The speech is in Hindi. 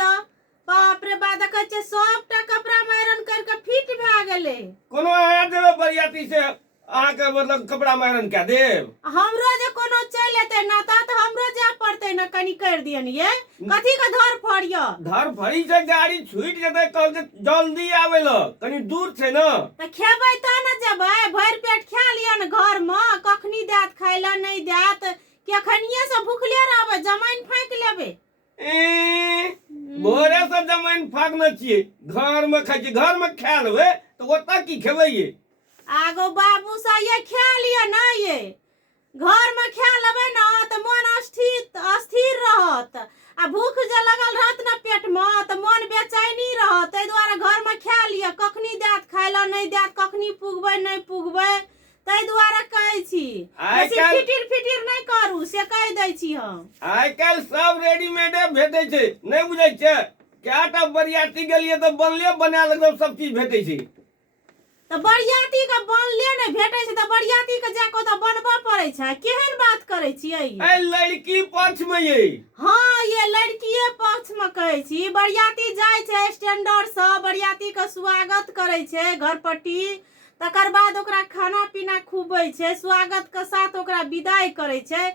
लिया बाप रे बा देखे छे सबटा कपड़ा मायरन करके फिट भए गेले कोनो आ देबे बरियाती से अहाँ के मतलब कपड़ा मायरन क्या देव हमरो जे कोनो चल एते ना त हमरो जाय पड़ते ना कनी कर दियन ये कथी का धर फड़ियो धर फड़ी से गाड़ी छूट जते कहल के जल्दी आवे ल कनी दूर छे ना त खेबै त न जेबै भर पेट खा लिया न घर में कखनी देत खाइला नहीं देत कि अखनिए से भूखले रहबै जमाइन फाँक लेबै भोरे से जमाइन फाँकना चाहिए घर में खाइ छी घर में खा लेबै तो ओता की खेबै ये आगो बाबू सा ये खा लिया ना ये घर में खा लेबै ना त मन अस्थिर रहत आ भूख जे लगल रहत ना पेट में त मन बेचैनी रहत तै दुआरे घर में खा लिया कखनी देत खाइला नहीं देत कखनी पुगबै नहीं पुगबै तै दुआरे कहै छी बेसी फिटिर नहीं करू से कह दै छी हम आइ काल्हि सब रेडीमेडे भेटै छै नहीं बुझै छै कएटा बरियाती गेलिए त बनले बनायल एकदम सब चीज भेटै छै त बरियाती के बनले नहीं भेटै छै त बरियाती के जाके त बनबा पड़ै छै केहन बात करै छियै ए लड़की पक्ष में ये हाँ ये लड़कीए पक्ष में कहै छी बरियाती जाय छै स्टैंडर्ड से बरियाती के स्वागत करै छै घरपट्टी तकर बाद ओकरा खाना पीना खुबै छै स्वागत के साथ ओकरा विदाई करै छै